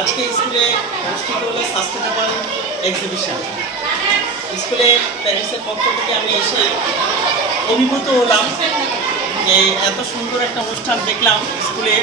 আজকে স্কুলে অনুষ্ঠিত হলো সাস্টেনেবল এক্সিবিশন। স্কুলে প্যারেন্টসের পক্ষ থেকে আমি এসে অভিভূত হলাম যে এত সুন্দর একটা অনুষ্ঠান দেখলাম। স্কুলে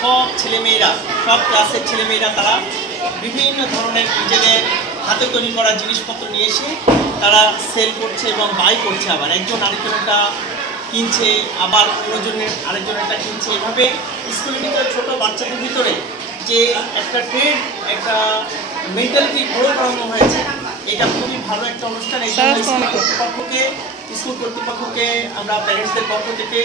সব ছেলেমেয়েরা, সব ক্লাসের ছেলেমেয়েরা তারা বিভিন্ন ধরনের নিজেদের হাতে তৈরি করা জিনিসপত্র নিয়ে এসে তারা সেল করছে এবং বাই করছে। আবার একজন আরেকজনটা কিনছে, আবার অন্যজনের আরেকজনেরটা কিনছে। এভাবে স্কুলের ভিতরে ছোটো বাচ্চাদের ভিতরে যে একটা ট্রেড, একটা মেন্টালিটি গ্রো করানো হয়েছে, এটা খুবই ভালো একটা অনুষ্ঠান। এই জন্য স্কুল কর্তৃপক্ষকে আমরা প্যারেন্টসদের পক্ষ থেকে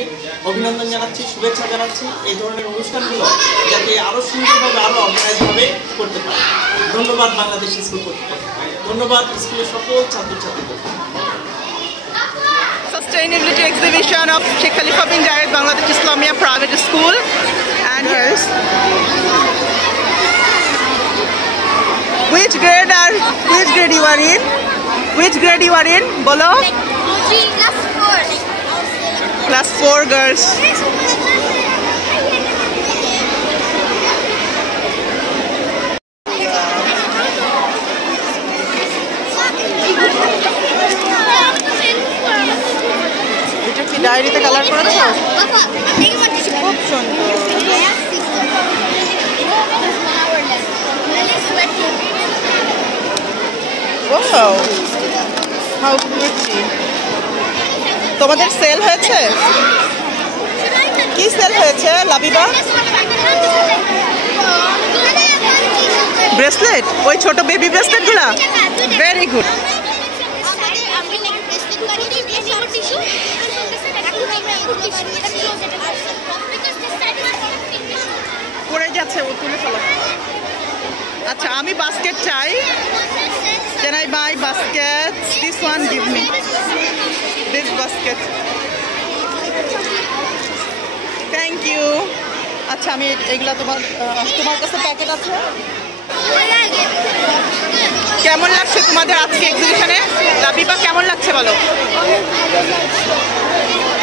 অভিনন্দন জানাচ্ছি, শুভেচ্ছা জানাচ্ছি। এই ধরনের অনুষ্ঠানগুলো যাতে আরও সুন্দরভাবে, আরও অর্গানাইজভাবে করতে পারে। ধন্যবাদ বাংলাদেশ স্কুল কর্তৃপক্ষ, ধন্যবাদ স্কুলের সকল ছাত্রছাত্রীদের। Sustainability exhibition of Sheikh Khalifa bin Zayed Bangladesh Islamia Private School, and here's which grade you are in? Which grade you are in? Bolo? Class 4 girls. ডায়েরিতে কালার করে দাও। খুব সুন্দর। Wow, how pretty. তোমাদের সেল হয়েছে? কি sell হয়েছে Labiba? Bracelet, ওই ছোট বেবি ব্রেসলেট গুলা? Very good. পড়ে যাচ্ছে, ও তুলে ফেলো। আচ্ছা, আমি বাস্কেট চাই। Can I buy baskets? This one, give me this basket. Thank you. আচ্ছা, আমি এগুলা তোমার কাছে প্যাকেট আছে। কেমন লাগছে তোমাদের আজকে এক্সিবিশনে? লাবিবা, কেমন লাগছে বলো?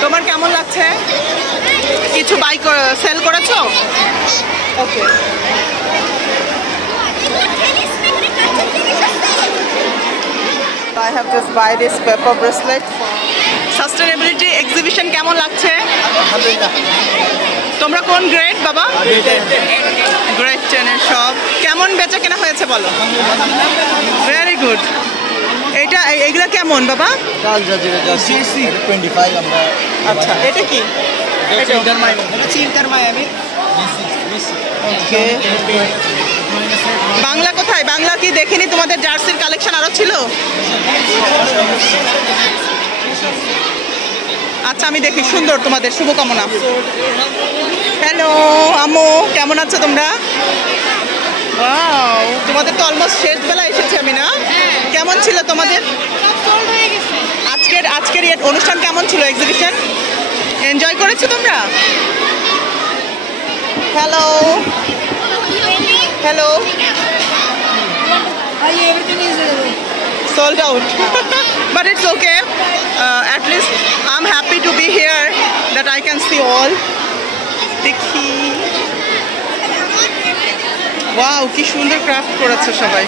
তোমার কেমন লাগছে? কিছু সেল করেছো? ওকে। I have just buy this paper bracelet. Sustainability exhibition কেমন লাগছে? তোমরা কোন গ্রেড বাবা? গ্রেড 10 এর সব। কেমন বেচা কেনা হয়েছে বলো? Very good. এইগুলা কেমন বাবা? আচ্ছা, এটা কি? বাংলা কোথায়? বাংলা কি দেখিনি? তোমাদের জার্সির কালেকশন আরো ছিল? আচ্ছা, আমি দেখি। সুন্দর, তোমাদের শুভকামনা। হ্যালো আম্মু, কেমন আছো তোমরা? ওয়াও, তোমাদের তো অলমোস্ট শেষ বেলা এসেছি আমি, না? কেমন ছিল তোমাদের আজকের এই অনুষ্ঠান? কেমন ছিল এক্সিবিশন? এনজয় করেছো তোমরা? Hello hello. Everything is sold out. But it's okay. At least I'm happy to be here that I can see all. দেখি, ওয়াও, কি সুন্দর ক্রাফট করেছে সবাই।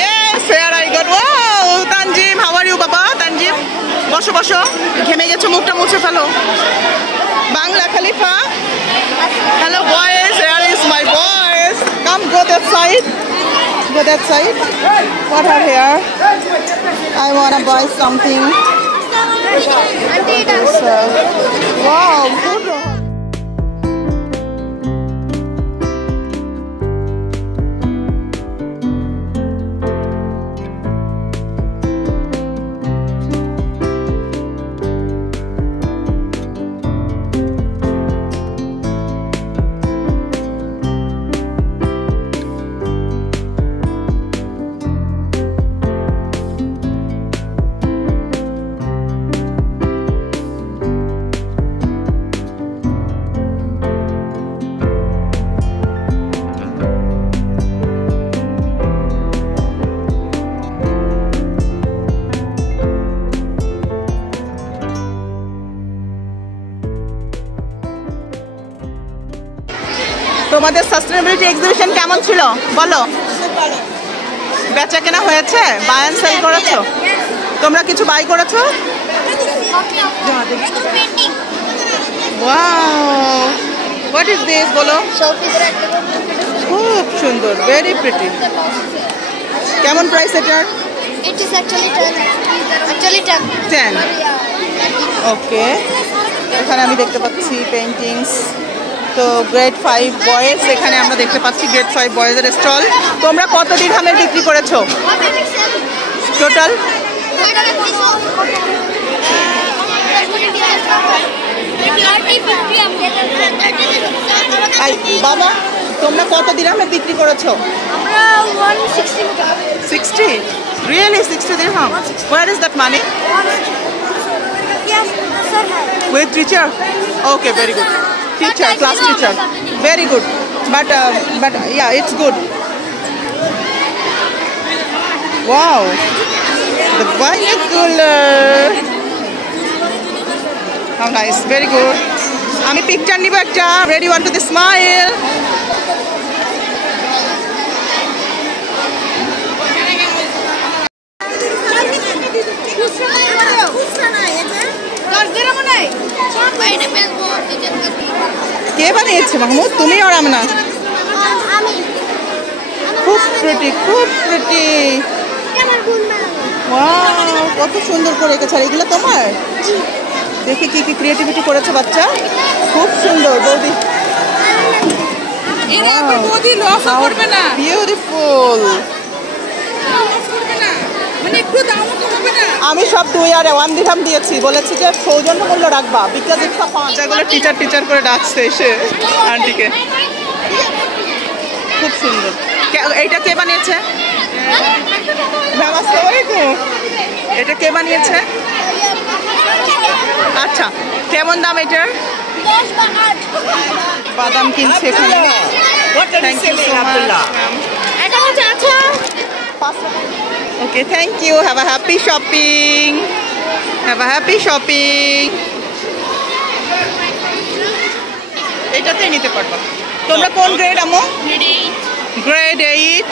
Yes, here I got. Wow, Tanjim, how are you, Baba? Tanjim, বসো বসো, ঘেমে গেছো, মুখটা মুছে ফেলো। বাংলা খলিফা, hello boys, here is my boys. Come, go that side. Go that side. What are here? I wanna buy something. Wow, good. তোমাদের sustainability exhibition কেমন ছিল বলো? বেচা কেনা হয়েছে? বাই অ্যান্ড সেল করেছো? তোমরা কিছু বাই করেছো? ওয়াও, হোয়াট ইজ দিস বলো? খুব সুন্দর, ভেরি প্রিটি। কেমন প্রাইস এটার? It is actually 10. 10। ওকে, এখানে আমি দেখতে পাচ্ছি পেন্টিংস। তো গ্রেড 5 বয়েজ, এখানে আমরা দেখতে পাচ্ছি গ্রেড 5 বয়েজের স্টল। তোমরা কত দিরহামের বিক্রি করেছো টোটাল? বাবা, তোমরা কত দিরহামের বিক্রি করেছো? আমরা 160 60? Really, 60 dirham? Where is that money? Yes, sir. With teacher? Okay, very good. Teacher, class teacher. Very good. But yeah, it's good. Wow. The binocular. How nice. Very good. আমি পিকচার নিব একটা। Ready, one to the smile. কে বানিয়েছে মাহমুদ? তুমি আর আমনা? খুব pretty, খুব pretty. Wow, কত সুন্দর করে এঁকেছে। এগুলো তোমার? দেখি কি কি ক্রিয়েটিভিটি করেছে বাচ্চা। খুব সুন্দর বৌদি। বিউটিফুল। আমি সব 2 আর 1 দিরহাম দিয়েছি, বলেছি যে সৌজন্য মূল্য রাখবা, বিকজ ইটস আ ফান। যেগুলো টিচার টিচার করে ডাকছে এসে আন্টিকে। খুব সুন্দর। এইটা কে বানিয়েছে? এটা কে বানিয়েছে? আচ্ছা, কেমন দাম এটার? বাদাম কিনছে এখানে। Thank you so much. Okay, thank you. Have a happy shopping. Have a happy shopping. এটাতেই নিতে পারবা। তোমরা কোন গ্রেড আমো? গ্রেড 8।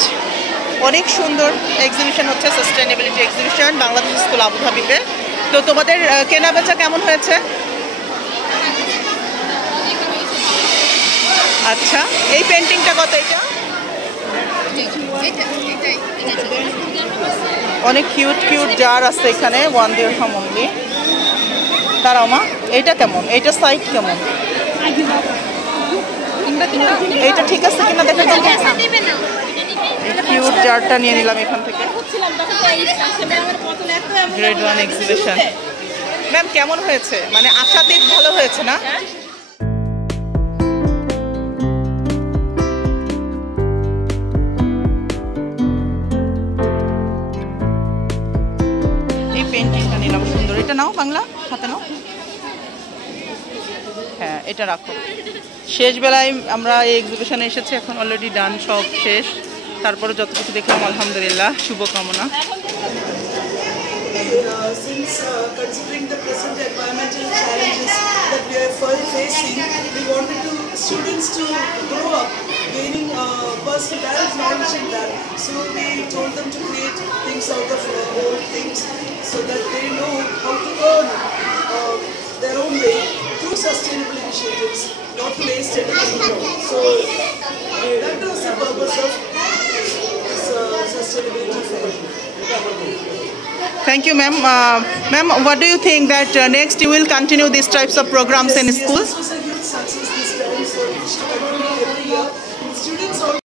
অনেক সুন্দর এক্সিবিশন হচ্ছে, সাস্টেনেবিলিটি এক্সিবিশন বাংলাদেশ স্কুল আবুধাবিতে। তো তোমাদের কেনা বেচা কেমন হয়েছে? আচ্ছা, এই পেন্টিংটা কত? এটা অনেক কিউট কিউট জার আছে এখানে, 1 দিরহাম অনলি। দাঁড়াও মা, এইটা কেমন? এইটা সাইজ কেমন? এইটা ঠিক আছে কিনা দেখা যাবে। কিউট জারটা নিয়ে নিলাম এখান থেকে। Grade 1 exhibition. ম্যাম কেমন হয়েছে? মানে আশাতীত ভালো হয়েছে না? এই পেন্টিংটা নিলাম, সুন্দর। এটা নাও বাংলা, হাতে নাও। হ্যাঁ, এটা রাখো। শেষ বেলায় আমরা এই এক্সিবিশনে এসেছি, এখন অলরেডি ডান, সব শেষ। তারপরে যতটুকু দেখলাম আলহামদুলিল্লাহ, শুভকামনা। Since considering the present environmental challenges that we are facing, we wanted students to grow up gaining personal direct knowledge in that. So we told them to create things out of old things so that they know how to earn their own way through sustainable initiatives, not to waste anything. So that was the purpose of this sustainability fair. Thank you, ma'am. Ma'am, what do you think that next you will continue these types of programs in school? This was a huge success this time, so we should continue every year. Students also,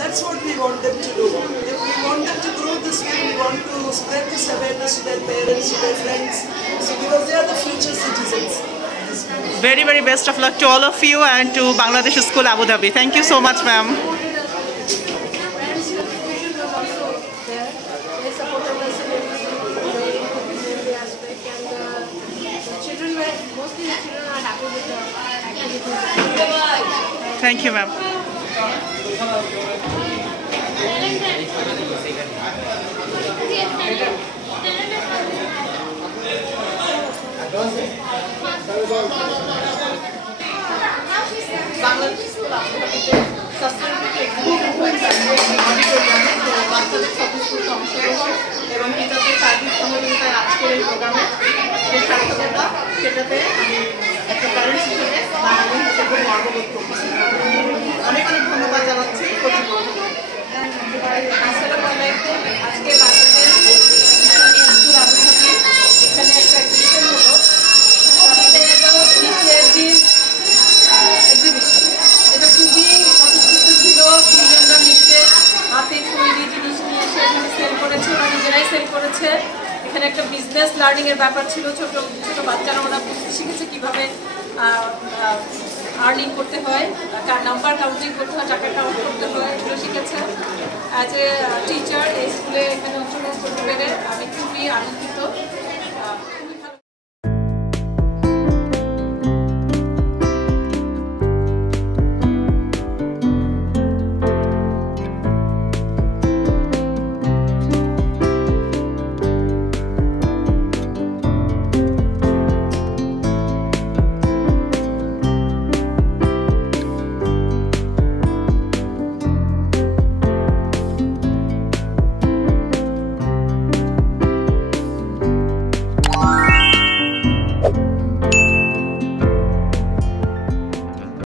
that's what we want them to do. If we want them to grow this way, we want to spread this awareness to their parents, to their friends, so because they are the future citizens. Very, very best of luck to all of you and to Bangladesh School Abu Dhabi. Thank you so much, ma'am. Thank you, ma'am. Bangladesh School sustainability exhibition হয়েছে অডিটোরিয়ামে, তো বাচ্চাদের স্বতঃস্ফূর্ত অংশগ্রহণ এবং টিচারদের সার্বিক সহযোগিতায় আজকের এই প্রোগ্রামে যে সার্থকতা, সেটাতে আমি একটা প্যারেন্টস হিসেবে বাঙালি হিসেবে গর্ববোধ করছি। অনেক অনেক ধন্যবাদ জানাচ্ছি কর্তৃপক্ষকে। আসসালামু আলাইকুম। আজকে বাচ্চাদের ইসলামিয়া স্কুল আবুধাবি এখানে একটা এক্সিবিশন হলো, ইনিশিয়েটিভ এক্সিবিশন। এটা খুবই স্বতঃস্ফূর্ত ছিল, দুজনরা নিজেদের হাতে তৈরি জিনিস নিয়ে এসে এখানে সেল করেছে, ওরা নিজেরাই সেল করেছে। এখানে একটা বিজনেস লার্নিং এর ব্যাপার ছিল, ছোট ছোট বাচ্চারা ওরা বুঝতে শিখেছে কিভাবে আর্নিং করতে হয়, নাম্বার কাউন্টিং করতে হয়, টাকা কাউন্ট করতে হয়, এগুলো শিখেছে। অ্যাজ এ টিচার এই স্কুলে এখানে অংশগ্রহণ করতে পেরে আমি খুবই আনন্দিত।